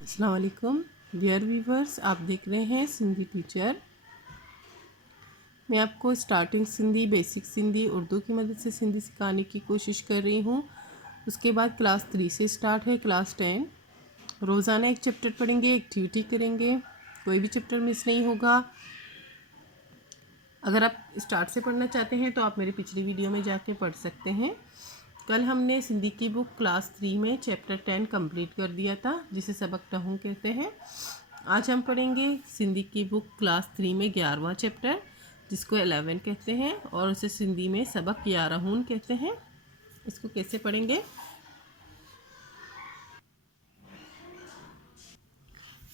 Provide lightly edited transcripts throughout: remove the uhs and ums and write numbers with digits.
अस्सलाम वालेकुम dear viewers, आप देख रहे हैं सिंधी टीचर। मैं आपको स्टार्टिंग सिंधी, बेसिक सिंधी, उर्दू की मदद से सिंधी सिखाने की कोशिश कर रही हूँ। उसके बाद क्लास 3 से स्टार्ट है क्लास 10। रोज़ाना एक चैप्टर पढ़ेंगे, एक्टिविटी करेंगे, कोई भी चैप्टर मिस नहीं होगा। अगर आप स्टार्ट से पढ़ना चाहते हैं तो आप मेरे पिछली वीडियो में जाके पढ़ सकते हैं। कल हमने सिंधी की बुक क्लास 3 में चैप्टर 10 कंप्लीट कर दिया था, जिसे सबक टहूँ कहते हैं। आज हम पढ़ेंगे सिंधी की बुक क्लास 3 में 11वां चैप्टर, जिसको 11 कहते हैं, और उसे सिंधी में सबक यारहून कहते हैं। इसको कैसे पढ़ेंगे,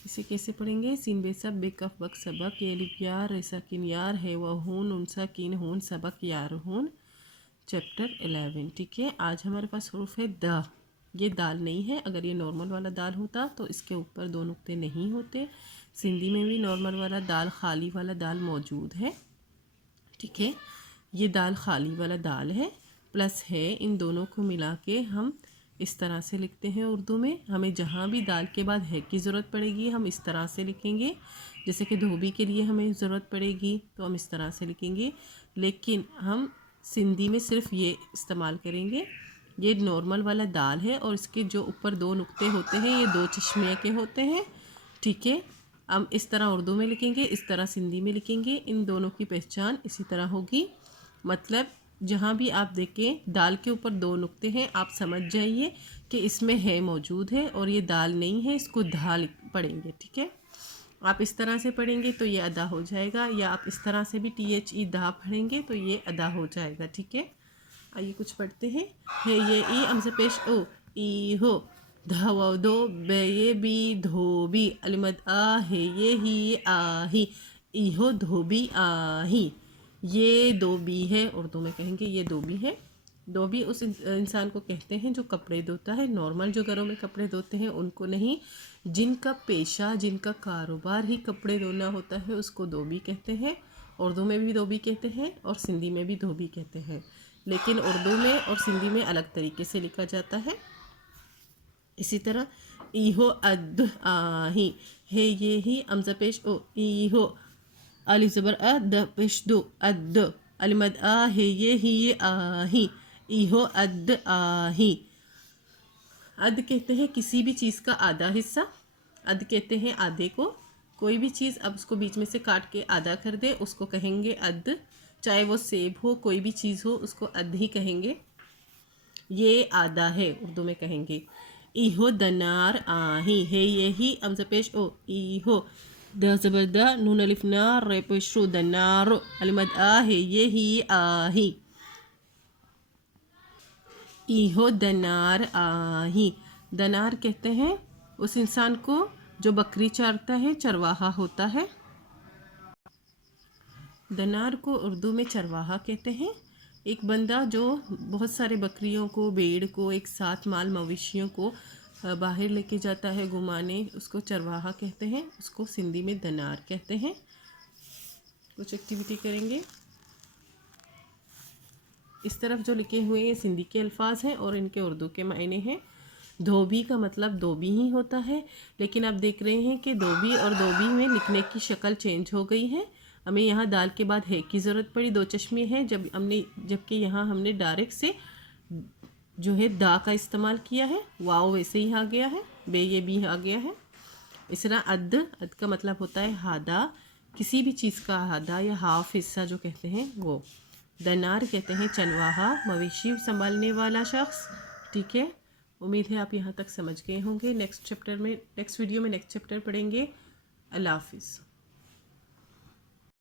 इसे कैसे पढ़ेंगे? सीन बेसब बेकफ बक सबक ये लिप यार ऐसा किन यार है वह हून उनसा किन हून सबक यार हून चैप्टर 11। ठीक है, आज हमारे पास हरूफ है द। ये दाल नहीं है। अगर ये नॉर्मल वाला दाल होता तो इसके ऊपर दो नुक्ते नहीं होते। सिंधी में भी नॉर्मल वाला दाल, खाली वाला दाल मौजूद है। ठीक है, ये दाल खाली वाला दाल है, प्लस है। इन दोनों को मिला के हम इस तरह से लिखते हैं उर्दू में। हमें जहाँ भी दाल के बाद है की ज़रूरत पड़ेगी हम इस तरह से लिखेंगे। जैसे कि धोबी के लिए हमें ज़रूरत पड़ेगी तो हम इस तरह से लिखेंगे, लेकिन हम सिंधी में सिर्फ ये इस्तेमाल करेंगे। ये नॉर्मल वाला दाल है और इसके जो ऊपर दो नुक्ते होते हैं ये दो चश्मे के होते हैं। ठीक है, हम इस तरह उर्दू में लिखेंगे, इस तरह सिंधी में लिखेंगे। इन दोनों की पहचान इसी तरह होगी। मतलब जहाँ भी आप देखें दाल के ऊपर दो नुक्ते हैं, आप समझ जाइए कि इसमें है मौजूद है और ये दाल नहीं है, इसको दाल पढ़ेंगे। ठीक है, आप इस तरह से पढ़ेंगे तो ये अदा हो जाएगा, या आप इस तरह से भी THE दा पढ़ेंगे तो ये अदा हो जाएगा। ठीक है, आइए कुछ पढ़ते हैं। है ये ई हमसे पेश ओ ई हो धवा दो बे ये बी धोबी अलिमद आ है ये ही आही ई हो धोबी आही। ये दो बी है, उर्दू में कहेंगे ये दो बी है। धोबी उस इंसान को कहते हैं जो कपड़े धोता है। नॉर्मल जो घरों में कपड़े धोते हैं उनको नहीं, जिनका पेशा, जिनका कारोबार ही कपड़े धोना होता है उसको धोबी कहते हैं। उर्दू में भी धोबी कहते हैं और सिंधी में भी धोबी कहते हैं, लेकिन उर्दू में और सिंधी में अलग तरीके से लिखा जाता है। इसी तरह ईहो अद आही है ये ही अमजा पेश ओ ईहो अलिफ ज़बर अ द पेश दो अद अलिमद आ है ये ही आही ईहो अद आही। अद कहते हैं किसी भी चीज़ का आधा हिस्सा। अद कहते हैं आधे को। कोई भी चीज़ अब उसको बीच में से काट के आधा कर दे उसको कहेंगे अद। चाहे वो सेब हो, कोई भी चीज़ हो, उसको अद ही कहेंगे। ये आधा है, उर्दू में कहेंगे ईहो दनार आही है ये ही अमजा पेश ओ ईहो द ज़बर द नून अलिफ ना रे पेश रो दनार अलिमद आ है ये ही आही ईहो दनार आही। दनार कहते हैं उस इंसान को जो बकरी चारता है, चरवाहा होता है। दनार को उर्दू में चरवाहा कहते हैं। एक बंदा जो बहुत सारे बकरियों को, भेड़ को, एक साथ माल मवेशियों को बाहर लेके जाता है घुमाने, उसको चरवाहा कहते हैं। उसको सिंधी में दनार कहते हैं। कुछ एक्टिविटी करेंगे। इस तरफ जो लिखे हुए हैं सिंधी के अल्फाज हैं और इनके उर्दू के मायने हैं। धोबी का मतलब धोबी ही होता है, लेकिन आप देख रहे हैं कि धोबी और धोबी में लिखने की शक्ल चेंज हो गई है। हमें यहाँ दाल के बाद है की ज़रूरत पड़ी, दो चश्मे हैं जबकि यहाँ हमने डायरेक्ट से जो है दा का इस्तेमाल किया है। वाव वैसे ही आ गया है, बे ये भी आ गया है। इस तरह अद का मतलब होता है हादा, किसी भी चीज़ का हादा या हाफ हिस्सा जो कहते हैं वो। दनार कहते हैं चरवाहा, मवेशी संभालने वाला शख्स। ठीक है, उम्मीद है आप यहाँ तक समझ गए होंगे। नेक्स्ट वीडियो में नेक्स्ट चैप्टर पढ़ेंगे। अल्लाह हाफिज़।